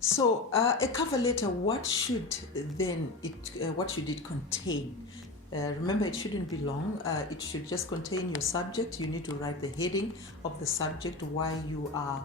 So, a cover letter, what should it contain? Remember, it shouldn't be long. It should just contain your subject. You need to write the heading of the subject, why you are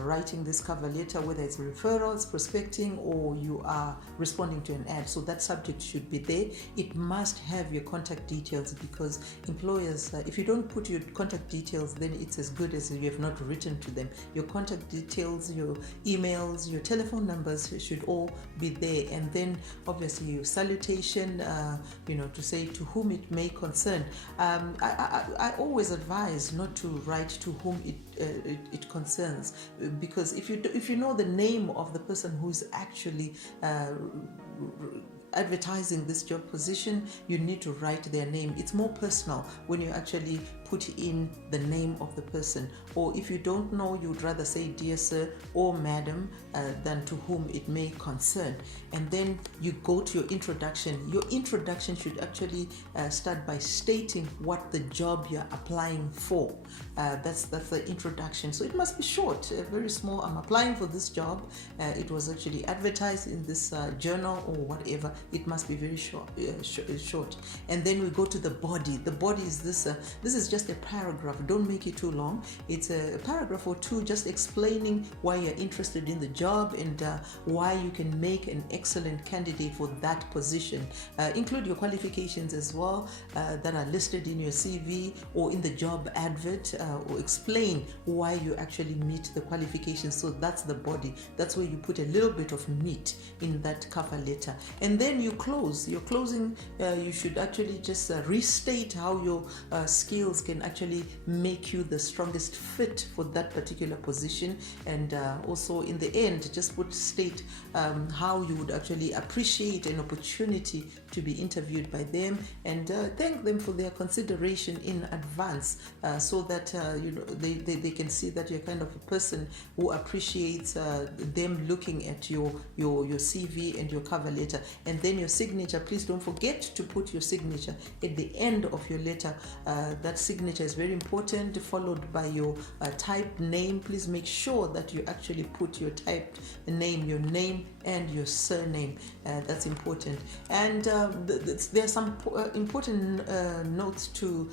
writing this cover letter, whether it's referrals, prospecting, or you are responding to an ad. So that subject should be there. It must have your contact details, because employers, if you don't put your contact details, then it's as good as you have not written to them. Your contact details, your emails, your telephone numbers should all be there. And then obviously your salutation, to say to whom it may concern. I always advise not to write to whom it concerns, because if you know the name of the person who's actually advertising this job position, you need to write their name. It's more personal when you actually put in the name of the person. Or if you don't know, you'd rather say dear sir or madam than to whom it may concern. And then you go to your introduction. Your introduction should actually start by stating what the job you're applying for. That's the introduction. So it must be short, very small. I'm applying for this job. It was actually advertised in this journal or whatever. It must be very short. And then we go to the body. The body is this. This is just a paragraph. Don't make it too long. It's a paragraph or two just explaining why you're interested in the job and why you can make an excellent candidate for that position. Include your qualifications as well that are listed in your CV or in the job advert, or explain why you actually meet the qualifications. So that's the body. That's where you put a little bit of meat in that cover letter. And then you close. Your closing, you should actually just restate how your skills can actually make you the strongest fit for that particular position. And also in the end, just state how you would actually appreciate an opportunity to be interviewed by them, and thank them for their consideration in advance, so that they can see that you're kind of a person who appreciates them looking at your CV and your cover letter. And then your signature, please don't forget to put your signature at the end of your letter. That signature is very important, followed by your typed name. Please make sure that you actually put your typed name, your name and your surname. That's important. And there are some important notes to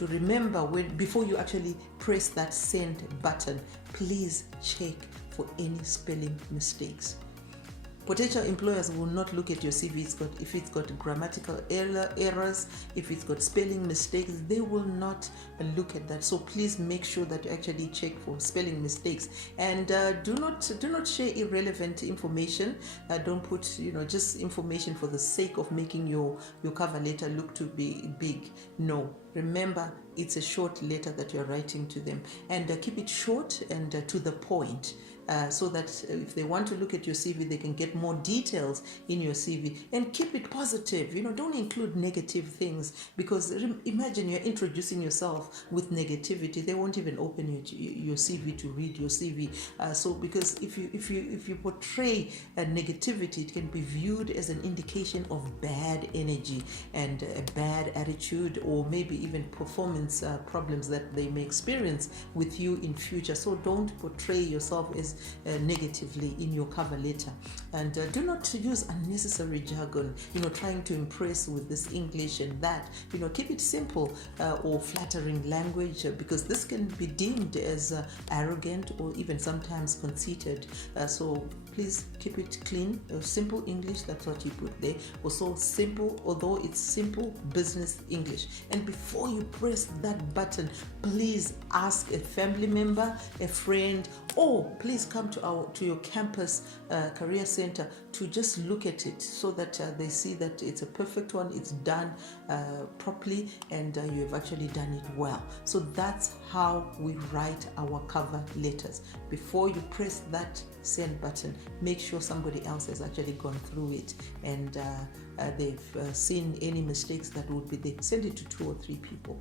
remember before you actually press that send button. Please check for any spelling mistakes. Potential employers will not look at your CV if it's got grammatical errors, if it's got spelling mistakes. They will not look at that. So please make sure that you actually check for spelling mistakes, and do not share irrelevant information. Don't put just information for the sake of making your cover letter look to be big. No. Remember, it's a short letter that you're writing to them, and keep it short and to the point. So that if they want to look at your CV, they can get more details in your CV. And keep it positive. Don't include negative things, because imagine you're introducing yourself with negativity. They won't even open your CV to read your CV. So because if you portray negativity, it can be viewed as an indication of bad energy and a bad attitude, or maybe even performance problems that they may experience with you in future. So don't portray yourself as negatively in your cover letter, and do not use unnecessary jargon, trying to impress with this English and that. Keep it simple, or flattering language, because this can be deemed as arrogant or even sometimes conceited. So please keep it clean, simple English. That's what you put there. Also simple, although it's simple business English. And before you press that button, please ask a family member, a friend, or please come to your campus career center to just look at it, so that they see that it's a perfect one, it's done properly, and you have actually done it well. So that's how we write our cover letters. Before you press that send button, make sure somebody else has actually gone through it, and they've seen any mistakes that would be there. Send it to 2 or 3 people.